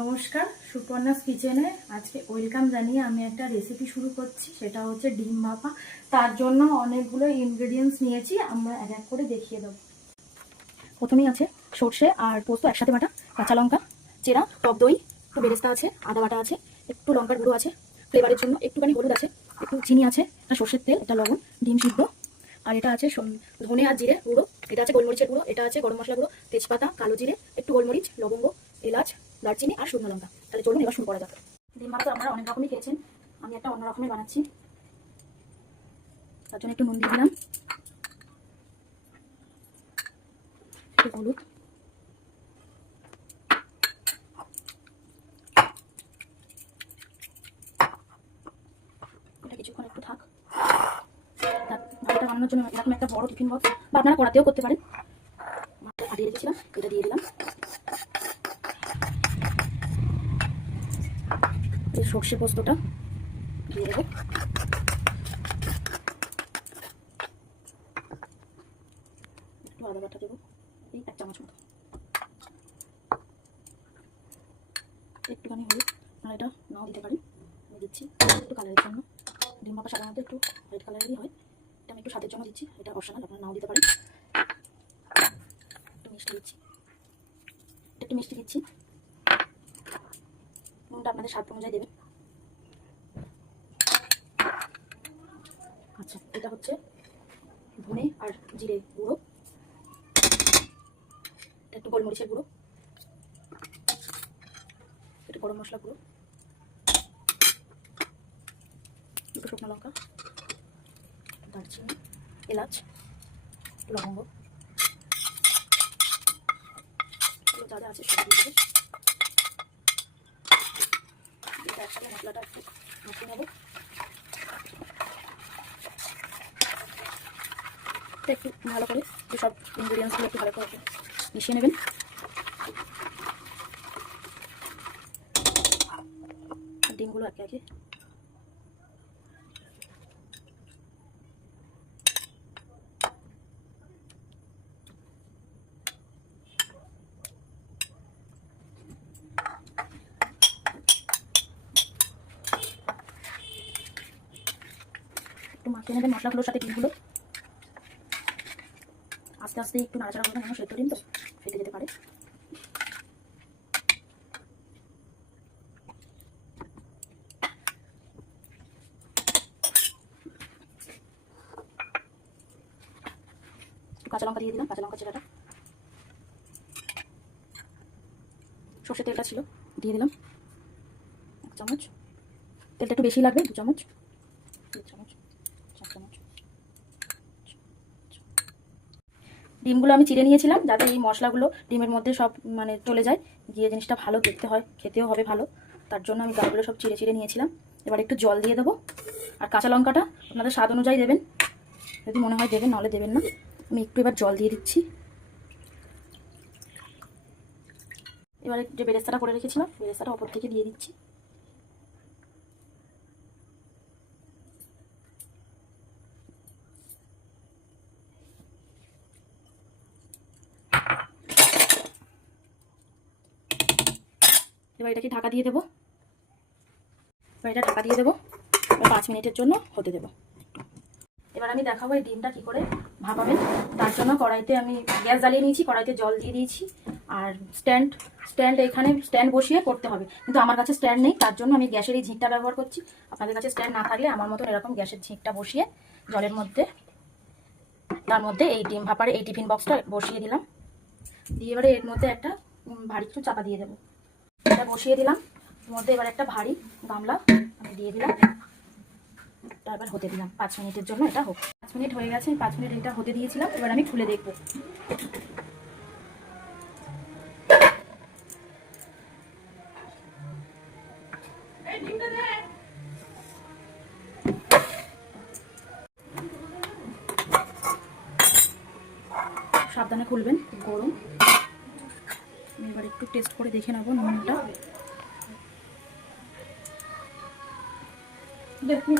নমস্কার, সুপর্ণাস কিচেনে আজকে ওয়েলকাম জানিয়ে আমি একটা রেসিপি শুরু করছি। সেটা হচ্ছে ডিম ভাপা। তার জন্য অনেকগুলো ইনগ্রেডিয়েন্টস নিয়েছি, আমরা এক এক করে দেখিয়ে দেবো। প্রথমেই আছে সর্ষে আর পোস্ত একসাথে বাটা, কাঁচা লঙ্কা চেরা, টক দই, একটু বেরেস্তা আছে, আদা বাটা আছে, একটু লঙ্কার গুঁড়ো আছে ফ্লেভারের জন্য, একটুখানি হলুদ আছে, একটু চিনি আছে, এটা সর্ষের তেল, এটা লবণ, ডিম সিদ্ধ, আর এটা আছে ধনে আর জিরে গুঁড়ো, এটা আছে গোলমরিচের গুঁড়ো, এটা আছে গরম মশলা গুঁড়ো, তেজপাতা, কালো জিরে, একটু গোলমরিচ, লবঙ্গ, এলাচ, দারচিনি আর শুকনো লঙ্কা। তাহলে চলুন এবার শুরু করা যাক। ডিম ভাপা তো আপনারা অনেক রকমই খেয়েছেন, আমি একটা অন্য রকমের বানাচ্ছি। তার জন্য একটু নুন দিয়ে দিলাম, একটু হলুদ, এটা কিছুক্ষণ একটু থাক। ভাতটা বানানোর জন্য এরকম একটা বড় টিফিন বক্স বা আপনারা কড়াতেও করতে পারেন। ভাতটা ফাটিয়ে রেখেছিলাম, এটা দিয়ে দিলাম। এই সর্ষে পোস্তটা দিয়ে দেবো, একটু আদা বাটা দেবো, এই 1 চামচ মতো, একটুখানি হলুদ, আপনারা এটা নাও দিতে পারেন, আমি দিচ্ছি একটু কালারের জন্য। ডিম ভাপা সাধারণত একটু হোয়াইট কালারেরই হয়, এটা আমি একটু স্বাদের জন্য দিচ্ছি, এটা অপশনাল, আপনারা নাও দিতে পারেন। একটু মিষ্টি দিচ্ছি, নুনটা আপনাদের স্বাদ অনুযায়ী দেবেন। আচ্ছা, এটা হচ্ছে ধনে আর জিরে গুঁড়ো, একটু গোলমরিচের গুঁড়ো, একটু গরম মশলা গুঁড়ো, একটু শুকনো লঙ্কা, দারচিনি, এলাচ, লবঙ্গ, এগুলো যা যা আছে সব দিয়ে দেবো। একসাথে মশলাটা একটু মাখিয়ে নেবো, একটু ভালো করে সব ইনগ্রিডিয়েন্টসগুলো একটু ভালো করে মিশিয়ে নেবেন। ডিমগুলো একে একে একটু মাখিয়ে নেবেন মশলাগুলোর সাথে ডিমগুলো। আস্তে আস্তে একটু নাড়াচাড়া করবেন, যেন সেদ্ধ ডিম তো ফেটে যেতে পারে। একটু কাঁচা লঙ্কা দিয়ে দিলাম, কাঁচা লঙ্কা চেরাটা, সর্ষের তেলটা ছিল দিয়ে দিলাম 1 চামচ, তেলটা একটু বেশি লাগবে, 2 চামচ, 3 চামচ, 4 চামচ। ডিমগুলো আমি চিড়ে নিয়েছিলাম যাতে এই মশলাগুলো ডিমের মধ্যে সব চলে যায়, গিয়ে জিনিসটা ভালো দেখতে হয়, খেতেও হবে ভালো। তার জন্য আমি গাগুলো সব চিড়ে নিয়েছিলাম। এবার একটু জল দিয়ে দেবো, আর কাঁচা লঙ্কাটা আপনাদের স্বাদ অনুযায়ী দেবেন, যদি মনে হয় দেবেন, নাহলে দেবেন না। আমি একটু এবার জল দিয়ে দিচ্ছি। এবারে যে বেরেস্তাটা করে রেখেছিলাম, বেরেস্তাটা ওপর থেকে দিয়ে দিচ্ছি। এবার এটাকে ঢাকা দিয়ে দেবো, এটা 5 মিনিটের জন্য হতে দেবো। এবার আমি দেখাবো এই ডিমটা কী করে ভাপাবেন। তার জন্য কড়াইতে আমি গ্যাস জ্বালিয়ে নিয়েছি, কড়াইতে জল দিয়ে দিয়েছি, আর এখানে স্ট্যান্ড বসিয়ে করতে হবে, কিন্তু আমার কাছে স্ট্যান্ড নেই, তার জন্য আমি গ্যাসের এই ঝিঁকটা ব্যবহার করছি। আপনাদের কাছে স্ট্যান্ড না থাকলে আমার মতন এরকম গ্যাসের ঝিঁকটা বসিয়ে জলের মধ্যে, তার মধ্যে এই ডিম ভাপার এই টিফিন বক্সটা বসিয়ে দিলাম, দিয়ে এবারে এর মধ্যে একটা ভারী কিছু চাপা দিয়ে দেবো। এটা বসিয়ে দিলাম, এর মধ্যে এবার একটা ভারী গামলা আমি দিয়ে দিলাম, তারপর হতে দিলাম 5 মিনিটের জন্য। এটা হোক, 5 মিনিট হয়ে গেছে, 5 মিনিট এটা হতে দিয়েছিলাম। এবার আমি খুলে দেখব। সাবধানে খুলবেন, গরম। আমি এবার একটু টেস্ট করে দেখে নেবো নুনটা। দেখুন